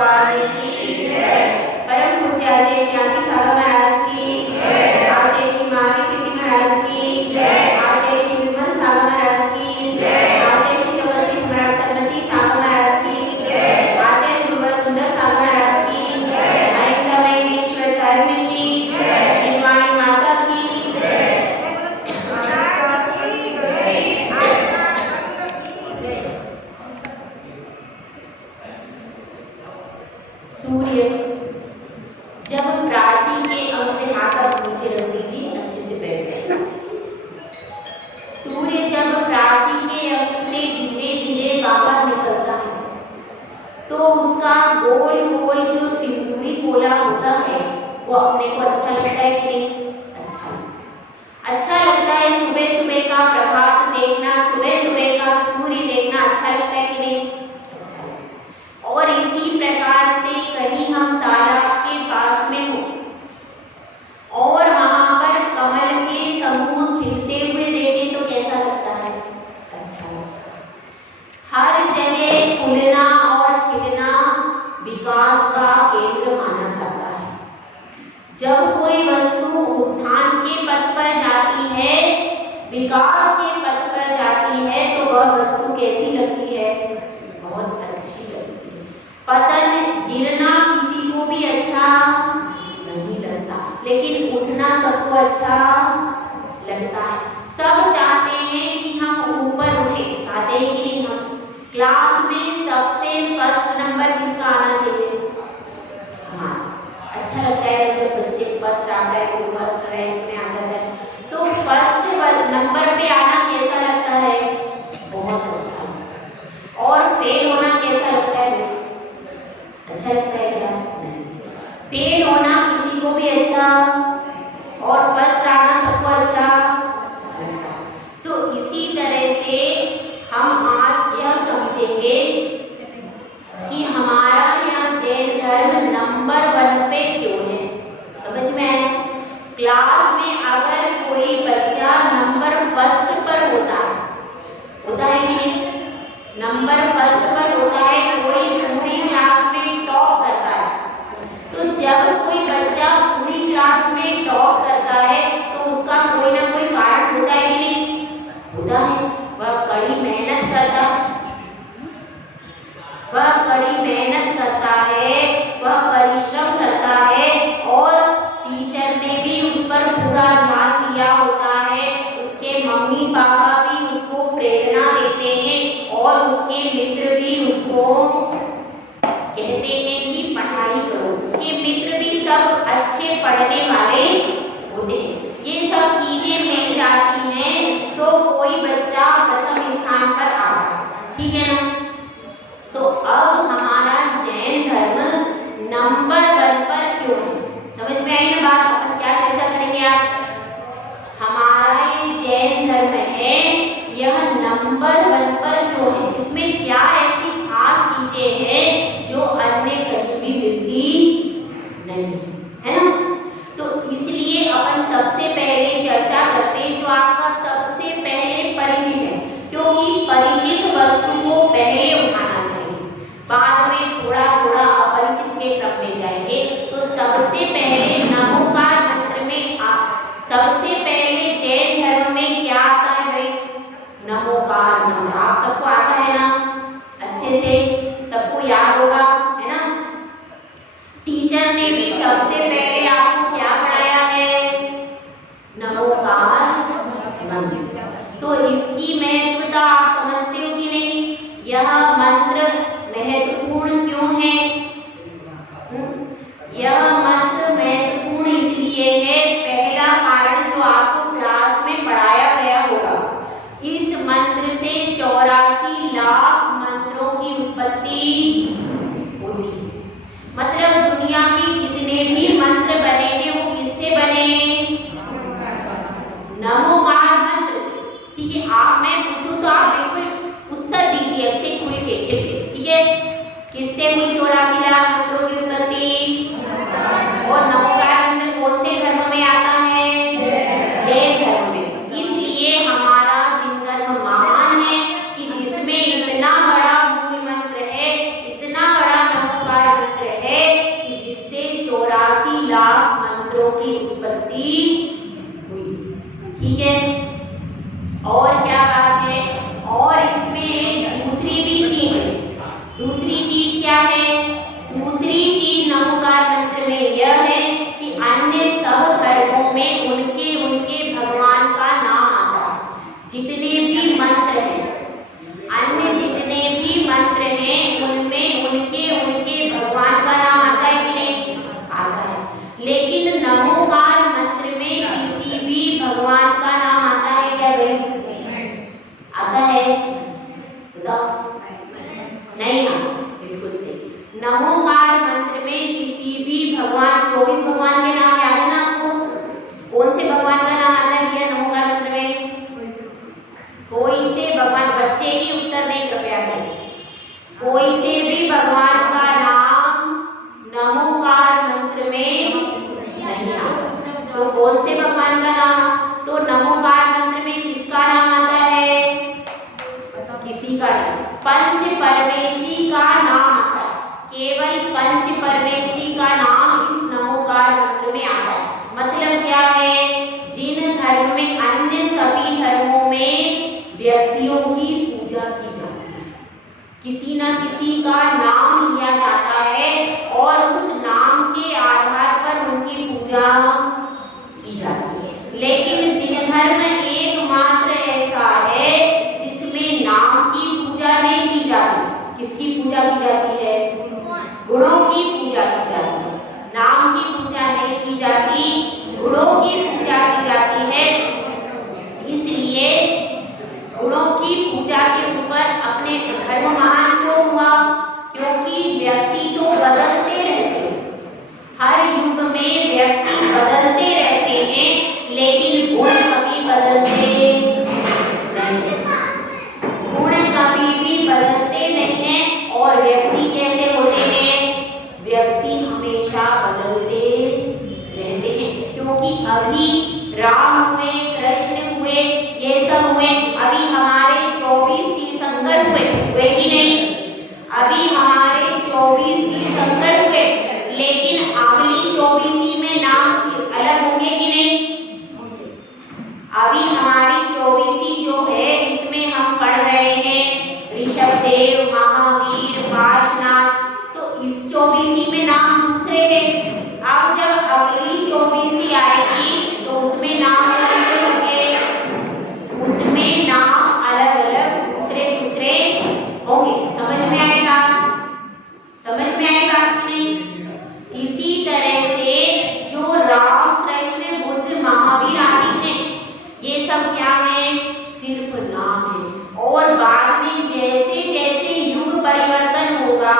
भगवान की जय। परम पूज्य आचार्य शांति सागर महाराज की जय। आचार्य श्री महावीर कीर्ति महाराज की जय। आचार्य श्री विमल सागर महाराज की जय। आचार्य श्री कवरसिंह महाराज सरस्वती सागर महाराज की जय। आचार्य गुरुवर सुंदर सागर महाराज की जय। अहिंसा में ईश्वर धर्म की जय। निर्वाणी माता की जय। सूर्य, जब प्राची के अंग से हाथ आप नीचे रख दीजिए, अच्छे से बैठ जाइए। सूर्य जब प्राची के अंग से धीरे धीरे बाहर निकलता है तो उसका गोल गोल जो सिंदूरी गोला होता है वो अपने को अच्छा लगता है कि नहीं? अच्छा लगता है। सुबह सुबह का प्रभात देखना, सुबह सुबह का सूर्य देखना अच्छा लगता है कि नहीं? और इसी प्रकार से कहीं हम तालाब के पास में हो और वहां पर कमल के समूह खिलते हुए देखें तो कैसा लगता है? अच्छा लगता है। हर जगह खुलना और खिलना विकास का केंद्र माना जाता है। जब कोई वस्तु उत्थान के पथ पर जाती है, विकास के पथ पर जाती है तो वह वस्तु कैसी लगती है? बहुत अच्छी लगती है। पतन, गिरना किसी को भी अच्छा नहीं लगता, लेकिन उठना सबको अच्छा लगता है। सब चाहते हैं कि हम ऊपर उठे, चाहते हैं कि नहीं? हम क्लास में सबसे फर्स्ट नंबर किसका आना चाहिए? हाँ, अच्छा लगता है जब बच्चे फर्स्ट आता है, कोई फर्स्ट रैंक में आता है तो फर्स्ट नंबर पे आना कैसा लगता है? बहुत अच्छा। और फेल होना कैसा लगता है? अच्छा लगता है क्या? नहीं। फेल होना किसी को भी अच्छा और फर्स्ट आना सबको अच्छा लगता है। तो इसी तरह से हम आज यह समझेंगे कि हमारा यह जैन धर्म नंबर 1 पे क्यों है। समझ में आया? क्लास में अगर कोई बच्चा नंबर फर्स्ट पर होता है कि नहीं? नंबर फर्स्ट पर होता है, कोई पूरी क्लास में टॉप करता है। तो जब कोई बच्चा पूरी क्लास में टॉप करता है तो उसका कोई ना कोई कारण होता है कि नहीं? होता है। वह कड़ी मेहनत करता है, वह परिश्रम करता है और टीचर ने भी उस पर पूरा ध्यान दिया होता है। उसके मम्मी पापा भी उसको प्रेरणा देते हैं और उसके मित्र भी उसको कहते हैं कि पढ़ाई करो। उसके मित्र भी सब अच्छे पढ़ने वाले होते हैं। ये सब चीजें मिल जाती हैं तो कोई बच्चा प्रथम स्थान पर आता है, ठीक है ना? तो अब हमारा जैन धर्म नंबर 1 पर क्यों है? समझ में आई ना बात? अपन क्या चर्चा करेंगे आज? हमारा ये जैन धर्म है, यह नंबर 1 पर क्यों है? इसमें क्या ऐसी खास चीजें हैं जो अन्य कहीं भी मिलती नहीं है ना? तो इसलिए अपन सबसे पहले चर्चा करते हैं जो आपका सबसे पहले परिचित है, क्योंकि परिचित वस्तु को पहले उठाना चाहिए, बाद में थोड़ा थोड़ा अपरिचित के क्रम में जाएंगे। तो सबसे पहले नमोकार मंत्र में सबसे पहले जैन धर्म में क्या आता है भाई? नमोकार मंत्र। आप सबको आता है ना? अच्छे से सबको याद होगा, है ना? टीचर ने भी सबसे पहले आपको क्या पढ़ाया है? नमोकार मंत्र। तो इसकी महत्वता आप समझते हो कि नहीं? यह मंत्र महत्वपूर्ण क्यों है? यह मंत्र महत्वपूर्ण इसलिए है, पहला कारण जो आपको क्लास में पढ़ाया गया होगा, इस मंत्र से 84 लाख मंत्रों की उत्पत्ति होती है। मतलब दुनिया के जितने भी मंत्र बने हैं वो किससे बने? नमोकार मंत्र से। ठीक है, आप मैं पूछूं तो आप बिल्कुल उत्तर दीजिए अच्छे खुल के खिल के, ठीक है? किससे हुई 84 लाख मंत्रों की उत्पत्ति? और नमोकार मंत्र कौन से धर्म में आता है? जैन धर्म में। इसलिए हमारा जैन धर्म महान है कि जिसमें इतना बड़ा मूल मंत्र है, इतना बड़ा नमोकार मंत्र की उत्पत्ति हुई। ठीक है, और क्या बात है, और इसमें दूसरी भी चीज है। दूसरी चीज क्या है? दूसरी चीज नमोकार मंत्र में यह है कि अन्य सब धर्मों में उनके उनके भगवान का नाम आता है। जितने भी मंत्र हैं, अन्य जितने भी मंत्र हैं, उनमें उनके उनके भगवान का नाम आता है कि नहीं? आता है। लेकिन नमोकार मंत्र में किसी भी भगवान का नाम आता है क्या भाई? आता है? बताओ। नहीं आता, बिल्कुल सही। नमोकार मंत्र में किसी भी भगवान, 24 भगवान के नाम याद है ना आपको? कौन से भगवान का नाम आता है भैया नमोकार मंत्र में? कोई से भगवान, बच्चे ही उत्तर दें कृपया करें। कोई से भी भगवान का नाम नमोकार मंत्र में नहीं आता। तो कौन से भगवान का नाम? तो नमोकार मंत्र में किसका नाम आता है? किसी का नहीं, पंच परमेष्टि का नाम आता है। केवल पंच परमेष्टि का नाम इस नमोकार मंत्र में आता है। मतलब क्या है? जिन धर्म में, अन्य सभी धर्मों में व्यक्तियों की पूजा की जाती है, किसी न किसी का नाम लिया जाता है और उस नाम के आधार पर उनकी पूजा की जाती है। लेकिन जिन धर्म एकमात्र ऐसा है जिसमें नाम की पूजा नहीं की जाती। किसकी पूजा की जाती है? गुणों की पूजा की जाती है। नाम की पूजा नहीं की जाती, गुणों की पूजा की जाती है। इसलिए गुणों की पूजा के ऊपर अपने धर्म महान क्यों हुआ? क्योंकि व्यक्ति तो बदलते रहते हैं, हर युग में व्यक्ति बदलते रहते हैं, लेकिन गुण कभी बदलते नहीं, गुण कभी भी बदलते नहीं हैं। और व्यक्ति कैसे होते हैं? व्यक्ति हमेशा बदलते रहते हैं, क्योंकि अभी राम हुए, कृष्ण हुए, ये सब हुए, अभी हमारे 24 तीर्थंकर हुए कि नहीं? अभी हमारे 24 तीर्थंकर हुए, लेकिन अगली 24 में नाम अलग होंगे कि नहीं? अभी हमारी 24 जो है, इसमें हम पढ़ रहे हैं ऋषभदेव, महावीर, पार्श्वनाथ, तो इस 24 में नाम दूसरे थे। अब जब अगली 24 आएगी तो उसमें नाम अलग होंगे, उसमें नाम अलग अलग दूसरे दूसरे होंगे। समझ में आएगा? समझ में आएगा कि नहीं? इसी तरह से जो राम, कृष्ण, बुद्ध, महावीर आदि हैं, ये सब क्या है? सिर्फ नाम है। और बाद में जैसे जैसे युग परिवर्तन होगा,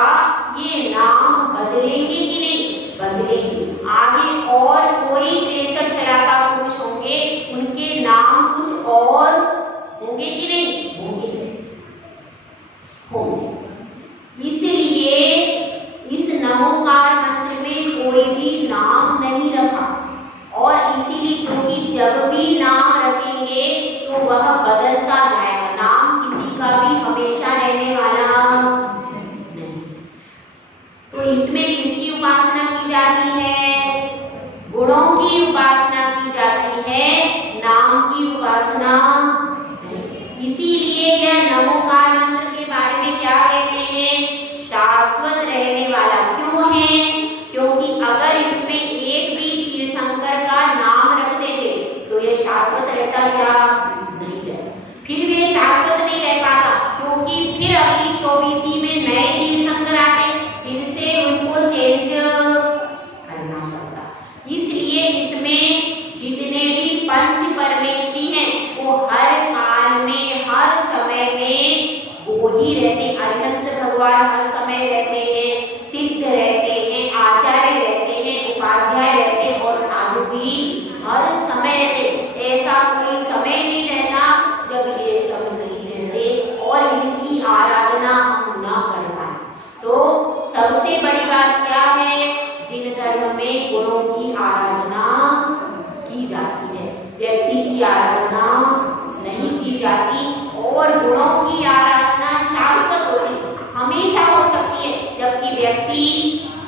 ये नाम बदलेंगे कि नहीं? बदलेंगे। आगे और कोई 63 शलाका पुरुष होंगे, उनके नाम कुछ और होंगे कि नहीं? होंगे, होंगे। इसलिए इस नमोकार मंत्र में कोई भी नाम नहीं रखा, और इसीलिए क्योंकि जब भी नाम रखेंगे तो वह बदलता जाएगा। नाम किसी का भी हमेशा रहने वाला नहीं। तो इसमें किसकी उपासना की जाती है? गुणों की उपासना की जाती है, नाम की उपासना नहीं। इसीलिए यह नमोकार मंत्र के बारे में क्या कहते हैं? शाश्वत रहने वाला। क्यों है? क्योंकि अगर इसमें एक भी तीर्थंकर का नाम रख देते तो ये शाश्वत रहता या नहीं रहता? फिर भी शाश्वत नहीं रह पाता, क्योंकि फिर अगली 24 में नए तीर्थंकर आते, फिर से उनको चेंज करना पड़ता। इसलिए इसमें जितने भी पंच परमेष्टि हैं, वो हर काल में, हर समय में वो ही रहते। अरिहंत भगवान हर समय रहते हैं, सिद्ध रहते हैं, आचार्य रहते हैं, उपाध्याय रहते हैं, और साधु भी हर समय रहते। ऐसा कोई समय नहीं रहता जब ये सब नहीं रहते और इनकी आराधना हम न कर पाए। तो सबसे बड़ी बात क्या है? जिन धर्म में गुणों की आराधना की जाती है, व्यक्ति की आराधना नहीं की जाती, और गुणों की आराधना शाश्वत होती, हमेशा हो सकती है, जबकि व्यक्ति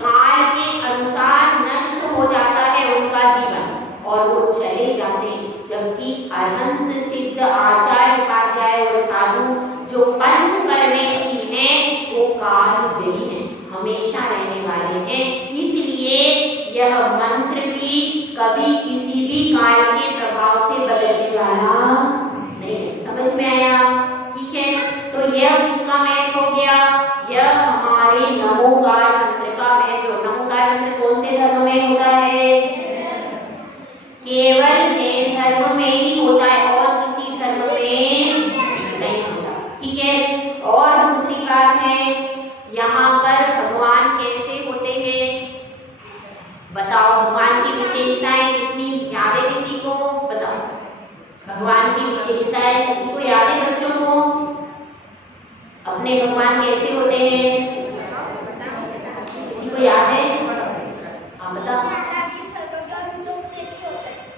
काल के अनुसार नष्ट हो जाता है उनका जीवन। जबकि अरहंत सिद्ध आचार्य उपाध्याय और साधु जो पंच परमेष्ठी हैं वो कालजयी हैं, हमेशा रहने वाले हैं। इसलिए यह मंत्र भी कभी किसी भी काल के प्रभाव से बदलने वाला नहीं। समझ में आया? ठीक है, तो यह किसका महत्व हो गया? यह हमारे नमोकार मंत्र का महत्व। नमोकार मंत्र कौन से धर्म में होता है? केवल जैन धर्म में ही होता है और किसी धर्म में नहीं होता। ठीक है, और दूसरी बात है, यहाँ पर भगवान कैसे होते हैं बताओ? भगवान की विशेषताएं कितनी याद है किसी को? बताओ, भगवान की विशेषताएं किसी को याद है बच्चों को? अपने भगवान कैसे होते हैं किसी को याद है? हाँ बताओ।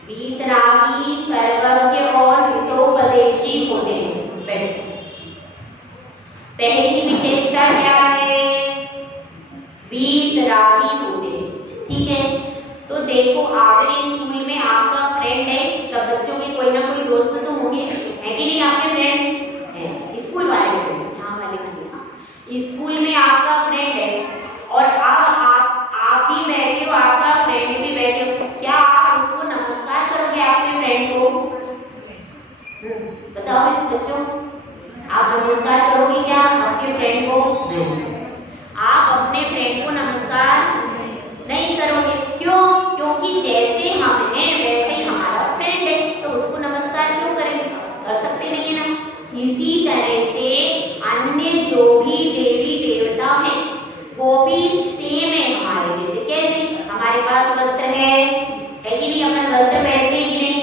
वीतरागी, सर्वज्ञ और हितोपदेशी होते हैं। बैठिए। पहली विशेषता क्या है? वीतरागी होते हैं। ठीक है, तो देखो आपने स्कूल में आपका फ्रेंड है, सब बच्चों के कोई ना कोई दोस्त तो होंगे, है कि नहीं? आपके फ्रेंड्स हैं, स्कूल वाले फ्रेंड, यहाँ वाले नहीं। स्कूल में आपका फ्रेंड है और अब आप भी बैठे हो, आपका फ्रेंड भी बैठे हो, क्या आप उसको नमस्कार करोगे आपके फ्रेंड को? बताओ बच्चों, आप नमस्कार करोगे क्या आपके फ्रेंड को? आप अपने फ्रेंड को नमस्कार नहीं करोगे। क्यों? क्योंकि जैसे हम हैं वैसे ही हमारा फ्रेंड है, तो उसको नमस्कार क्यों करेंगे? कर सकते नहीं है ना। इसी तरह से अन्य जो भी देवी देवता हैं वो भी सेम है हमारे जैसे। कैसे? हमारे पास वस्त्र है कि नहीं? अपन वस्त्र पहनते हैं कि नहीं?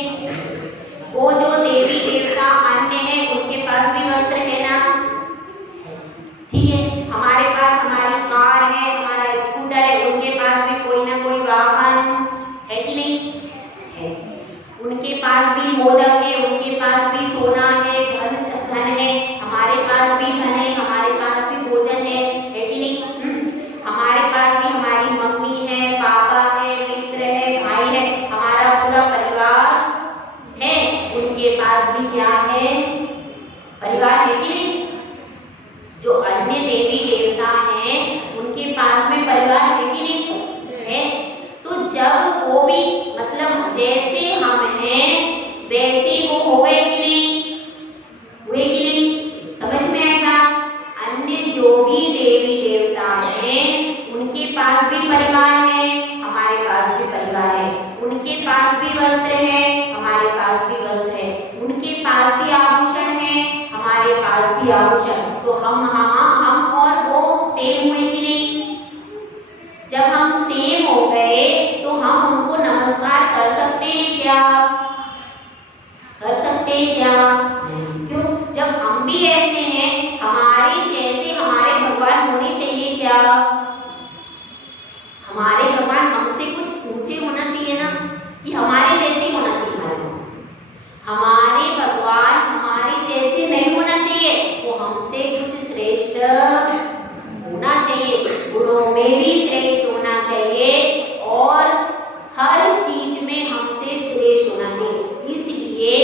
वो जो देवी देवता अन्य है उनके पास भी वस्त्र है ना। ठीक है, हमारे पास हमारी कार है, हमारा स्कूटर है, उनके पास भी कोई ना कोई वाहन है कि नहीं है? उनके पास भी मोदक है, उनके पास भी सोना है, धन है, हमारे पास भी धन है, हमारे पास भी भोजन है कि नहीं? हमारे पास भी हमारी मम्मी है, पापा है, मित्र है, भाई है, हमारा पूरा परिवार है। उनके पास भी क्या है? परिवार है कि नहीं? जो अन्य देवी देवता हैं उनके पास में परिवार है कि नहीं है? तो जब वो भी मतलब जैसे हम हैं वैसे वो हो गए कि नहीं? हुए कि नहीं? समझ में आएगा? अन्य जो भी देवी देवता हैं उनके पास भी परिवार है, हमारे पास भी परिवार है। उनके पास भी वस्त्र है, हमारे पास भी वस्त्र है। उनके पास भी आभूषण है, हमारे पास भी आभूषण। तो हम और वो सेम हुए कि नहीं? जब हम सेम हो गए तो हम उनको नमस्कार कर सकते हैं क्या? कर सकते हैं क्या? क्यों? जब हम भी ऐसे हैं, हमारे जैसे हमारे भगवान होने चाहिए क्या? हमारे भगवान हमसे कुछ ऊंचे होना चाहिए ना, कि हमारे जैसे होना चाहिए? हमारे भगवान हमारे जैसे नहीं होना चाहिए, वो हमसे कुछ श्रेष्ठ होना चाहिए, गुणों में भी श्रेष्ठ होना चाहिए और हर चीज में हमसे श्रेष्ठ होना चाहिए। इसलिए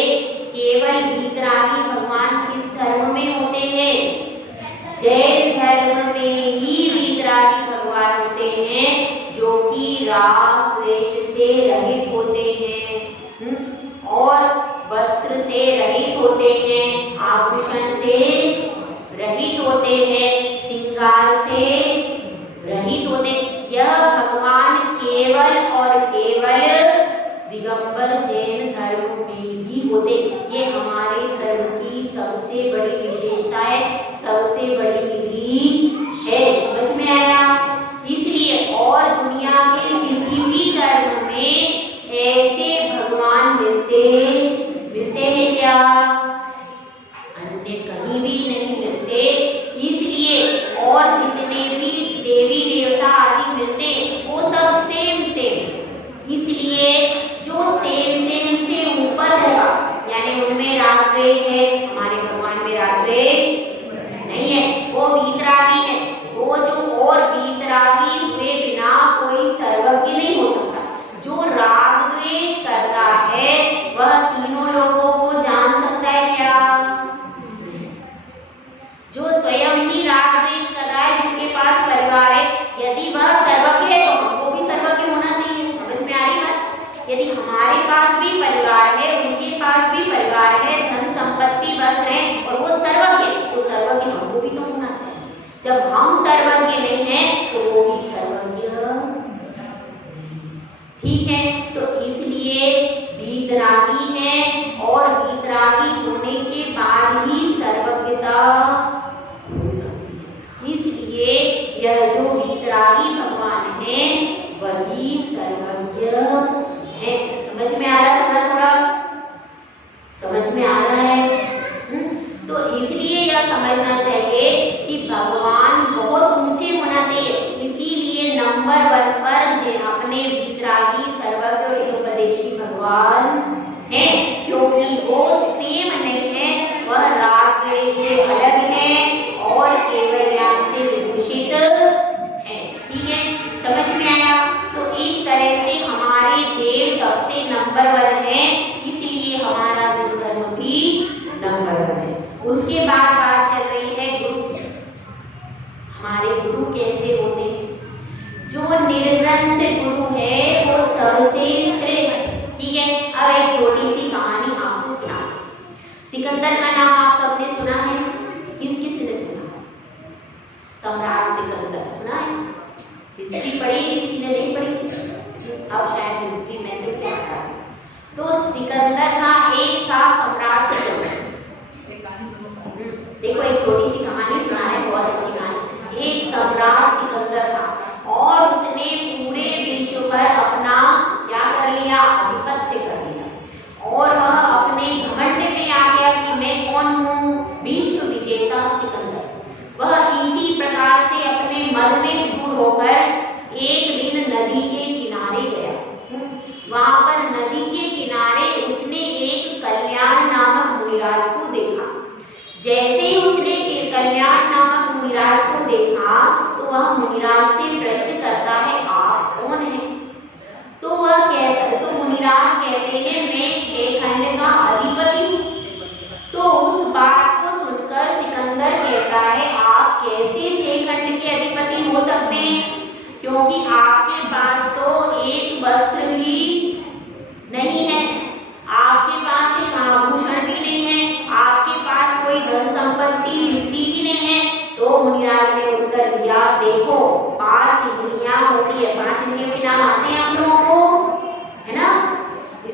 केवल वीतरागी भगवान किस धर्म में होते हैं? जैन धर्म में ही वीतरागी भगवान होते हैं, जो कि राग द्वेष से रहित होते हैं और वस्त्र से रहित होते हैं, आभूषण से रहित होते हैं, श्रृंगार से रहित होते। यह भगवान केवल और केवल दिगंबर जैन धर्म में ही होते। ये हमारे धर्म की सबसे बड़ी विशेषता है, सबसे बड़ी विधि है। समझ में आया? इसलिए और दुनिया के किसी भी धर्म में ऐसे भगवान मिलते हैं क्या? अन्य कहीं भी नहीं मिलते। इसलिए और जितने भी देवी देवता आदि मिलते वो सब सेम। इसलिए जो सेम से ऊपर होगा, यानी उनमें राग द्वेष है, हमारे भगवान में राग द्वेष नहीं है, वो वीतरागी है। वो जो और वीतरागी हुए बिना यदि हमारे पास भी परिवार है, उनके पास भी परिवार है, धन संपत्ति बस है और वो सर्वज्ञ, तो सर्वज्ञ हमको भी तो होना चाहिए। जब हम सर्वज्ञ नहीं हैं तो वो भी सर्वज्ञ, ठीक है। तो इसलिए वीतरागी है और वीतरागी होने के बाद ही सर्वज्ञता हो सकती है। इसलिए यह जो वीतरागी भगवान है वही सर्वज्ञ है। समझ में आ रहा है? थोड़ा थोड़ा समझ में आ रहा है? तो इसलिए यह समझना चाहिए कि भगवान बहुत ऊंचे होना चाहिए। इसीलिए नंबर 1 पर अपने वीतरागी, सर्वज्ञ और उपदेशी भगवान है, क्योंकि वो सेम नहीं है, वह राग द्वेष से अलग है और केवल ज्ञान से विभूषित है। ठीक है, समझ में आया? तो इस तरह से हमारे देव सबसे नंबर 1 है, इसलिए हमारा जो धर्म भी नंबर 1 है। उसके बाद बात चल रही है गुरु। हमारे गुरु कैसे होते हैं? जो निर्ग्रंथ गुरु है वो सबसे श्रेष्ठ। ठीक है, अब एक छोटी सी कहानी आपको सुना। सिकंदर का नाम आप सबने सुना है? किस किस ने सुना? सम्राट सिकंदर सुना है? हिस्ट्री पढ़ी, किसी ने नहीं पढ़ी? अब शायद हिस्ट्री में से आता है। तो सिकंदर का एक था सम्राट सिकंदर। देखो एक छोटी सी कहानी सुना है, बहुत अच्छी कहानी। एक सम्राट सिकंदर था और उसने पूरे विश्व पर अपना क्या कर लिया? आधिपत्य कर लिया। और वह अपने घमंड में आ गया कि मैं कौन हूँ? विश्व विजेता सिकंदर। वह इसी प्रकार से अपने मद में चूर होकर एक दिन नदी के किनारे गया। वहां पर नदी के किनारे उसने एक कल्याण नामक मुनिराज को देखा। जैसे ही उसने कल्याण नामक मुनिराज को देखा तो वह मुनिराज से प्रश्न करता है, आप कौन हैं? तो मुनिराज कहते हैं, मैं 6 खंड का अधिपति हूँ। तो उस बात को सुनकर सिकंदर कहता है, आप कैसे 6 खंड के अधिपति हो सकते हैं? क्योंकि आपके पास तो एक वस्त्र भी नहीं है, आपके पास एक आभूषण भी नहीं है, आपके पास कोई धन संपत्ति मिलती ही नहीं है। तो मुनिराज ने उत्तर दिया, देखो 5 इंद्रियां होती है। 5 इंद्रियों के नाम आते हैं आप लोगों को, है ना?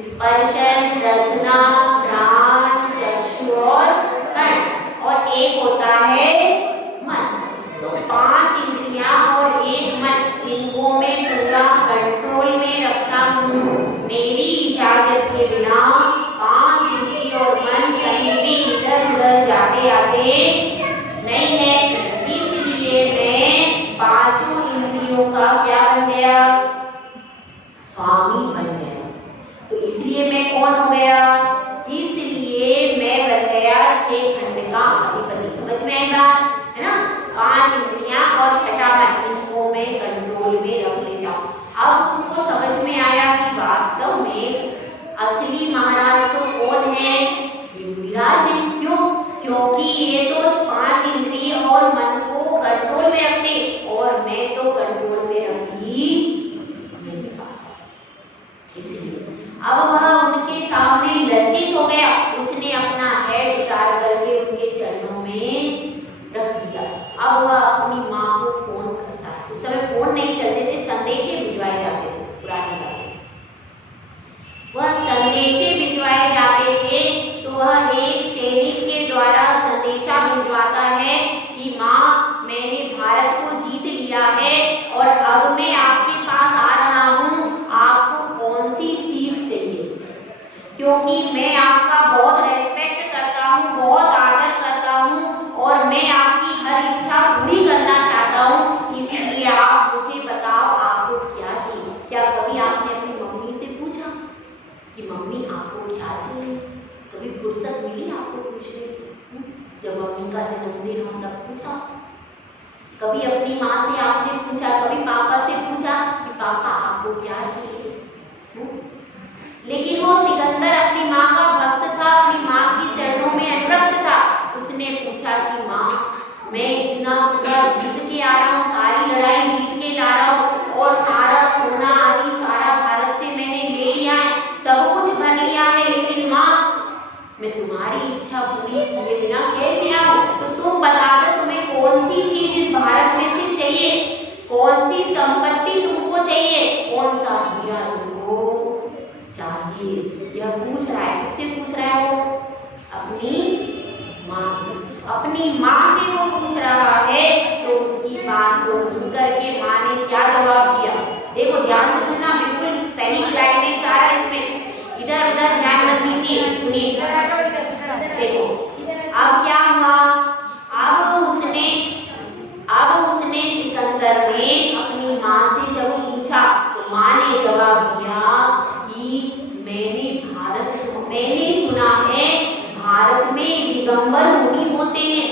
स्पर्शन, रसना, घ्राण, चक्षु और कर्ण, और एक होता है मन। तो 5 इंद्रियां और एक मन, इनको मैं पूरा कंट्रोल में रखता हूँ। मेरी इजाजत के बिना 5 इंद्रिय और मन कहीं भी इधर उधर जाते आते नहीं है। इसलिए मैं 5 इंद्रियों का क्या बन गया? स्वामी बन गया। तो इसलिए मैं कौन हो गया? इसलिए मैं बन गया 6 खंड का अधिपति। समझ में आई बात? है ना? 5 इंद्रियां और 6ठा मन, इनको मैं कंट्रोल में रख लेता हूँ। अब उसको समझ में आया कि वास्तव में असली महाराज तो कौन है? मुनिराज है। क्यों? क्योंकि ये तो 5 इंद्रिय और मन को कंट्रोल में रखते, और मैं तो कंट्रोल में रख ही नहीं पाता। इसलिए अब वह उनके सामने लज्जित हो गया। उसने अपना हेड उतार करके उनके चरणों में रख दिया। अब वह अपनी माँ को फोन करता है। उस समय फोन नहीं चलते थे, संदेशे भिजवाए जाते थे पुरानी बात। वह संदेशे भिजवाए जाते थे तो वह एक सैनिक के द्वारा संदेशा भिजवाता है कि माँ, मैंने भारत को जीत लिया है और अब मैं आपके पास आ रहा हूँ, आपको कौन सी चीज चाहिए? क्योंकि मैं आपका बहुत रेस्पेक्ट करता हूँ, बहुत आदर करता हूँ और मैं आपकी हर इच्छा पूरी करना चाहता हूँ। इसीलिए आप मुझे बताओ, आपको क्या चाहिए? क्या कभी आपने अपनी मम्मी से पूछा कि मम्मी आपको क्या चाहिए? कभी फुर्सत मिली आपको पूछने की? जब मम्मी का जन्मदिन हो तब पूछा? कभी अपनी माँ से आपने पूछा, कभी पापा से पूछा कि पापा आपको क्या चाहिए? लेकिन वो सिकंदर अपनी माँ का भक्त था, अपनी माँ की चरणों में अनुरक्त था। उसने पूछा कि माँ, मैं इतना पूरा जीत के आ रहा हूँ, सारी लड़ाई जीत के ला रहा हूँ और सारा सोना आदि सारा भारत से मैंने ले लिया है, तुम्हारी इच्छा पूरी किए बिना कैसे आऊं? तो तुम बता दो तुम्हें कौन सी चीज इस भारत में से चाहिए, कौन सी संपत्ति तुमको चाहिए, कौन सा हीरा तुमको चाहिए? यह पूछ रहा है। किससे पूछ रहा है वो? अपनी माँ से। अपनी माँ से वो पूछ रहा है। तो उसकी बात को सुन करके माँ ने क्या जवाब दिया? देखो ध्यान से सुनना, बिल्कुल सही क्लाइमेक्स आ रहा है इसमें, इधर उधर ध्यान मत दीजिए, सुनिए। देखो अब क्या हुआ? अब उसने सिकंदर ने अपनी माँ से जब पूछा तो माँ ने जवाब दिया कि मैंने सुना है भारत में दिगंबर मुनि होते हैं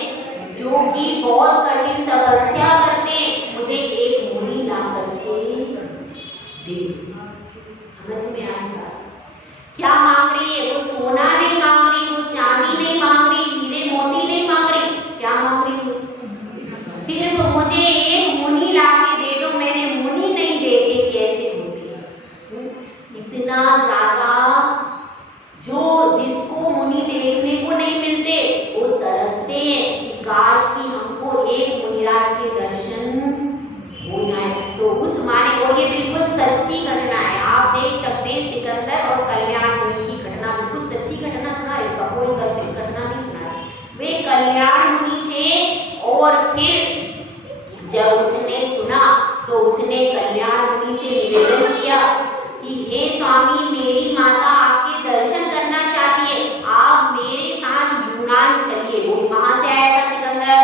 जो कि बहुत कठिन तपस्या करते हैं, मुझे एक मुनि ला करके दे। समझ में आया? क्या मांग रही है वो? सोना नहीं मांग रही, वो चांदी नहीं मांग रही, हीरे मोती नहीं मांग रही, क्या मांग रही है? सिर्फ मुझे एक मुनि ला के दे दो, मैंने मुनि नहीं देखे कैसे होते हैं। इतना ज्यादा जिसको मुनि देखने को नहीं मिलते वो तरसते हैं कि काश कि हमको एक मुनिराज के दर्शन हो जाए। तो उस माने, और ये बिल्कुल सच्ची घटना है, आप देख सकते हैं सिकंदर और कल्याण मुनि की घटना, बिल्कुल सच्ची घटना सुना है, कपोल घटना नहीं सुना है। वे कल्याण मुनि थे और फिर जब उसने सुना तो उसने कल्याण मुनि से निवेदन किया कि हे स्वामी, मेरी माता आपके दर्शन करना चाहती है, आप मेरे साथ यूनान चलिए। वो कहाँ से आया था सिकंदर?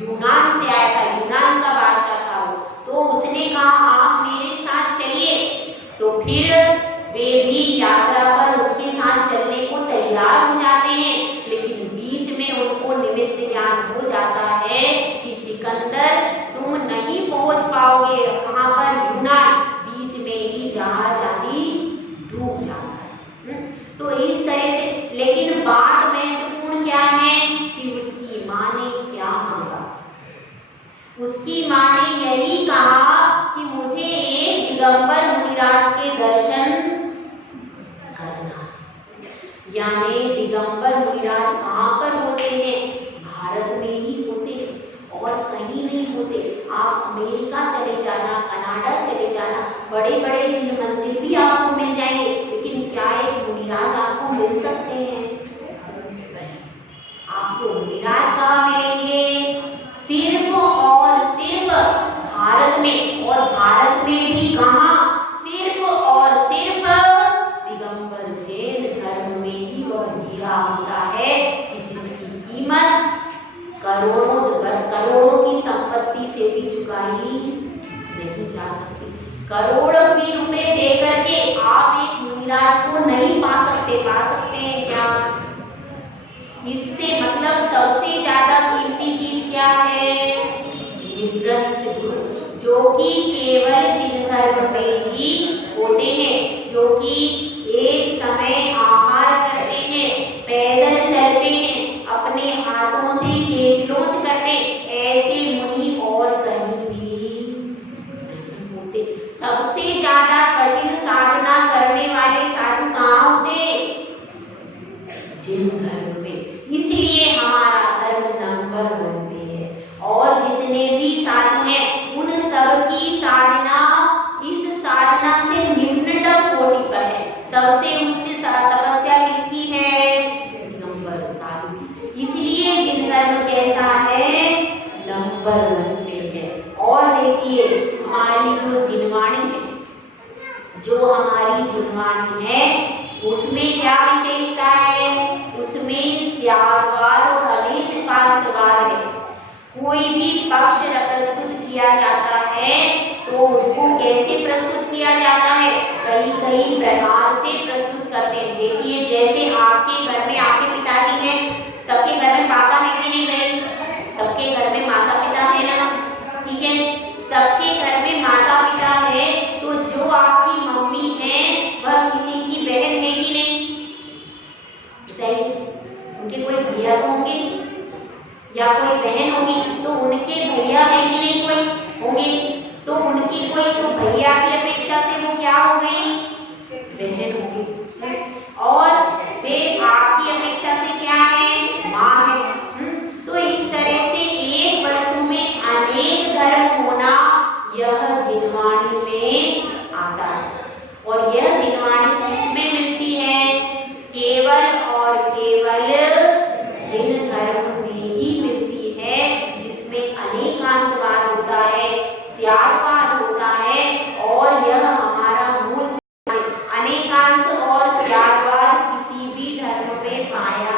यूनान से आया था, यूनान का बादशाह था वो। तो उसने कहा आप मेरे साथ चलिए। तो फिर वे भी यात्रा पर उसके साथ चलने को तैयार हो जाते हैं, लेकिन बीच में उनको निमित्त ज्ञान हो जाता है कि सिकंदर तुम नहीं पहुंच पाओगे। कहाँ पर? यूनान। बीच में ही जहाज आदि डूब जाता है। तो इस तरह से, लेकिन बात महत्वपूर्ण क्या है कि उसकी माँ ने क्या मांगा? उसकी माँ ने यही कहा कि मुझे एक दिगंबर मुनिराज के दर्शन करना। यानी दिगंबर मुनिराज कहाँ पर होते हैं? भारत में ही होते हैं और कहीं नहीं होते। आप अमेरिका चले जाना, कनाडा चले जाना, बड़े बड़े जिन मंदिर भी आपको मिल जाएंगे, लेकिन क्या एक मुनिराज आपको मिल सकते हैं? आपको मुनिराज कहाँ मिलेंगे? सिर्फ और सिर्फ भारत में, और भारत में भी कहाँ? सिर्फ और सिर्फ दिगंबर जैन धर्म में ही वह हीरा होता है कि जिसकी कीमत करोड़ों की संपत्ति से भी चुकाई नहीं जा सकती। करोड़ों भी रुपए देकर के आप एक मुनिराज को नहीं पा सकते। पा सकते हैं क्या? इससे मतलब सबसे ज्यादा कीमती चीज क्या है? जो कि केवल जिन धर्म में ही होते हैं, जो कि एक समय आहार करते हैं, पैदल चलते हैं, अपने हाथों से केशलोच करते, ऐसे मुनि और कहीं भी नहीं होते। सबसे ज्यादा कठिन साधना करने वाले साधु कहाँ होते? जिन धर्म में। इसलिए हमारा धर्म नंबर 1 पे है, और जितने भी साधु हैं उन सब की साधना इस साधना से निम्नतम कोटि पर है। सबसे उच्च तपस्या किसकी है? नंबर साधु। इसलिए जिन धर्म कैसा है? नंबर 1 पे है। और देखिए हमारी जो जिनवाणी है, जो हमारी जिनवाणी है उसमें क्या विशेषता है? उसमें स्याद्वाद और अनेकवाद है। कोई भी पक्ष प्रस्तुत किया जाता है तो उसको कैसे प्रस्तुत किया जाता है? कई कई प्रकार से प्रस्तुत करते हैं। देखिए जैसे आपके घर में आपके पिताजी हैं, सबके घर में पापा है कि नहीं भाई? सबके घर में माता पिता है ना, ठीक है? सबके घर में माता पिता है, तो जो आपकी मम्मी है वह किसी की बहन है कि नहीं? बताइए। उनके कोई भैया तो होंगे या कोई बहन होगी, तो उनके भैया है कि नहीं? कोई होंगे, तो उनकी कोई तो भैया की अपेक्षा से वो क्या हो गई? बहन होगी। और वे आपकी अपेक्षा से क्या है? आता है। और यह जिनवाणी किसमें मिलती है? केवल और केवल जिन धर्म में ही मिलती है जिसमें अनेकांतवाद होता है, स्यादवाद होता है। और यह हमारा मूल अनेकांत और स्यादवाद किसी भी धर्म में पाया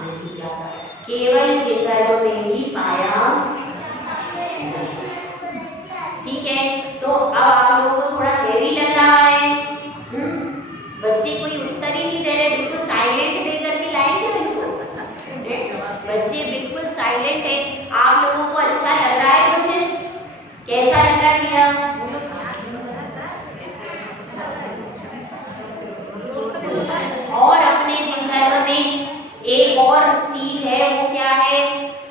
नहीं जाता, केवल जिन धर्म में ही पाया। ठीक है, तो अब आप लोगों को थोड़ा हेवी लग रहा है। बच्चे कोई उत्तर ही नहीं दे रहे, बिल्कुल साइलेंट दे करके लाएंगे बिल्कुल। बच्चे बिल्कुल साइलेंट है। आप लोगों को अच्छा लग रहा है? मुझे कैसा लग रहा है भैया? और अपने जिन धर्म में एक और चीज है, वो क्या है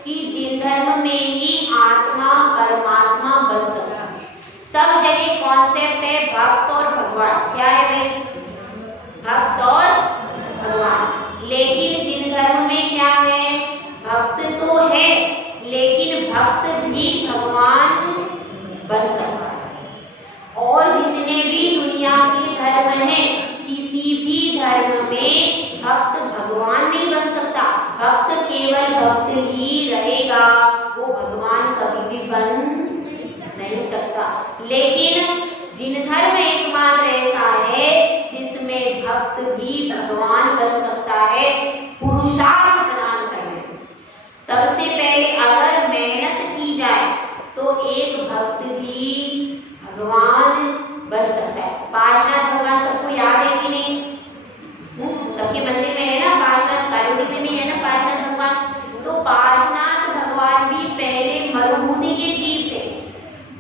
कि जिन धर्म में ही आत्मा परमात्मा बन सकता है। सब जगह कॉन्सेप्ट है भक्त और भगवान। क्या है भाई? भक्त और भगवान। लेकिन जिन धर्म में क्या है? भक्त तो है लेकिन भक्त भी भगवान बन सकता है। और जितने भी दुनिया के धर्म हैं, किसी भी धर्म में भक्त भगवान नहीं बन सकता। भक्त केवल भक्त ही रहेगा, वो भगवान कभी भी बन नहीं सकता। लेकिन जिन धर्म एकमात्र ऐसा है जिसमें भक्त भी भगवान बन सकता है, पुरुषार्थ प्रदान करने। सबसे पहले अगर मेहनत की जाए तो एक भक्त भी भगवान बन सकता है। पार्षद भगवान सबको याद है कि नहीं? सबके मंदिर में है ना पार्षद, कारुण्य में है ना पार्षद भगवान। तो पार्षनाथ भगवान भी पहले मरुभूमि के जीव थे।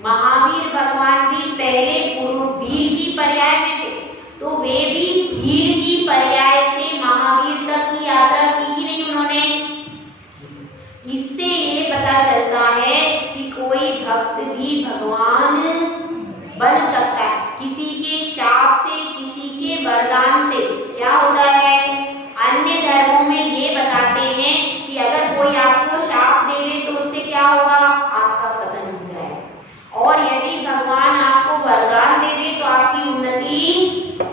महावीर भगवान भी पहले भीड़ की पर्याय में थे। तो वे भी भीड़ की पर्याय से महावीर तक की यात्रा की कि नहीं उन्होंने? इससे ये पता चलता है कि कोई भक्त भी भगवान बन सकता है। किसी के शाप से, किसी के वरदान से क्या होता है? अन्य धर्मों में ये बताते हैं कि अगर कोई आपको शाप दे दे तो उससे क्या होगा? आपका पतन हो जाएगा। और यदि भगवान आपको वरदान दे दे तो आपकी उन्नति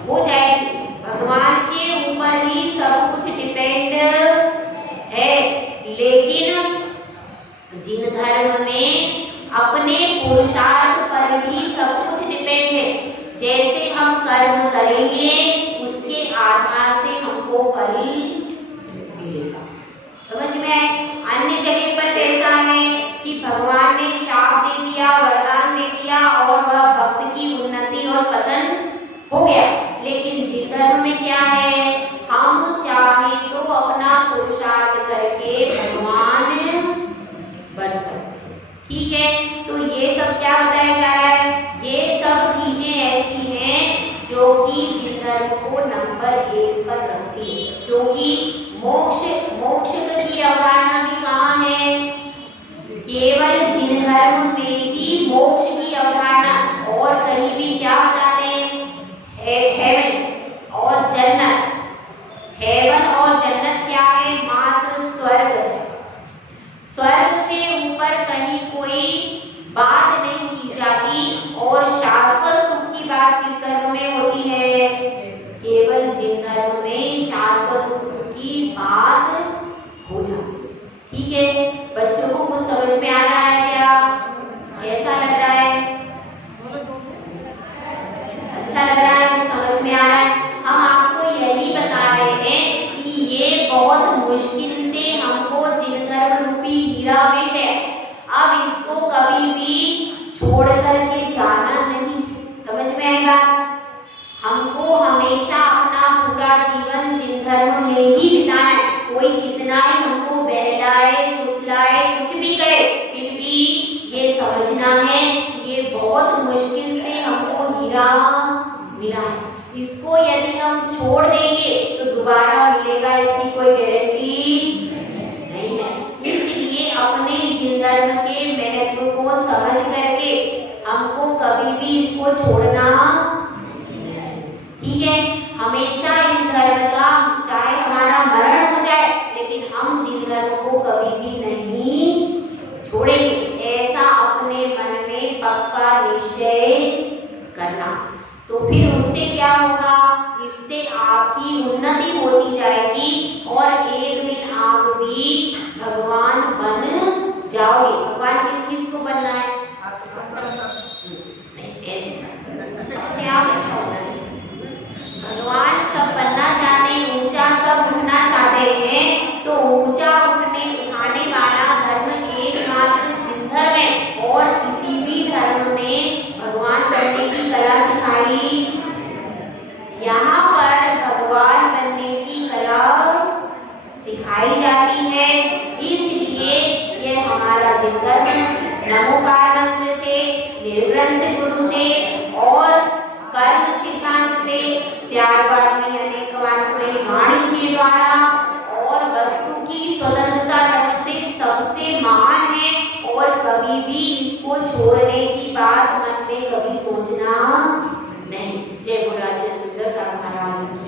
हो जाएगी। भगवान के ऊपर ही सब कुछ डिपेंड है। लेकिन जिन धर्म में अपने पुरुषार्थ पर ही सब कुछ डिपेंड है। जैसे हम कर्म करेंगे उसके आधार से हमको फल मिलेगा। समझ में आए? अन्य जगह पर कैसा है कि भगवान ने शाप दे दिया, वरदान दे दिया और वह भक्त की उन्नति और पतन हो गया। लेकिन जिन धर्म में क्या है? हम चाहे तो अपना पुरुषार्थ करके भगवान बन सकते हैं। ठीक है, तो ये सब क्या बताया जा रहा है? ये सब चीजें ऐसी हैं जो कि जिन धर्म को नंबर 1 पर रखती है। क्योंकि मोक्ष की अवधारणा भी कहाँ है? केवल जिन धर्म में ही मोक्ष की अवधारणा। और कहीं भी क्या बताते हैं? हेवन और जन्नत। हेवन और जन्नत क्या है? मात्र स्वर्ग है। स्वर्ग से ऊपर कहीं कोई बात नहीं की जाती। और शाश्वत सुख की बात किस धर्म में होती है? केवल जिन धर्म में शाश्वत सुख की बात हो जाती है। ठीक है, बच्चों को कुछ समझ में आ रहा है क्या? कैसा लग रहा है? अच्छा लग रहा है? कुछ समझ में आ रहा है? हम आपको यही बता रहे हैं कि ये बहुत मुश्किल से हमको जिन धर्म रूपी हीरा मिल गया। अब इसको कभी भी छोड़ करके जाना नहीं। समझ में आएगा? हमको हमेशा अपना पूरा जीवन जिन धर्म में ही बिताना है। कोई कितना ही हमको बहलाए, फुसलाए, कुछ भी करे, फिर भी ये समझना है कि ये बहुत मुश्किल से हमको हीरा मिला है। इसको यदि हम छोड़ देंगे तो दोबारा मिलेगा, इसकी कोई गारंटी नहीं है। इसलिए अपने जिन धर्म के महत्व को समझ करके हमको कभी भी इसको छोड़ना, ठीक है? हमेशा इस धर्म का चाहे हमारा मरण हो जाए लेकिन हम जिन धर्म को कभी भी नहीं छोड़ेंगे। ऐसा अपने मन में पक्का निश्चय कर करना। तो फिर उससे क्या होगा, इससे आपकी उन्नति होती जाएगी और एक दिन आप भी भगवान बन जाओगे। भगवान किस किस को बनना है? नहीं, ऐसे क्या अच्छा होना है? भगवान सब बनना चाहते हैं, ऊंचा सब उठना चाहते हैं। तो ऊंचा उठाने वाला धर्म एकमात्र जिन धर्म है, और किसी भी धर्म में भगवान बनने की कला सिखाई। यहाँ पर भगवान बनने की कला सिखाई जाती है। इसलिए ये हमारा जिन धर्म नमोकार मंत्र से, निर्ग्रंथ गुरु से और कर्म सिद्धांत से, श्यारवाद में अनेकवाद में वाणी के द्वारा और वस्तु की स्वतंत्रता धर्म से सबसे महान है। और कभी भी इसको छोड़ने की बात मन में कभी सोचना नहीं। जय बोला जय सुंदर सा महाराज।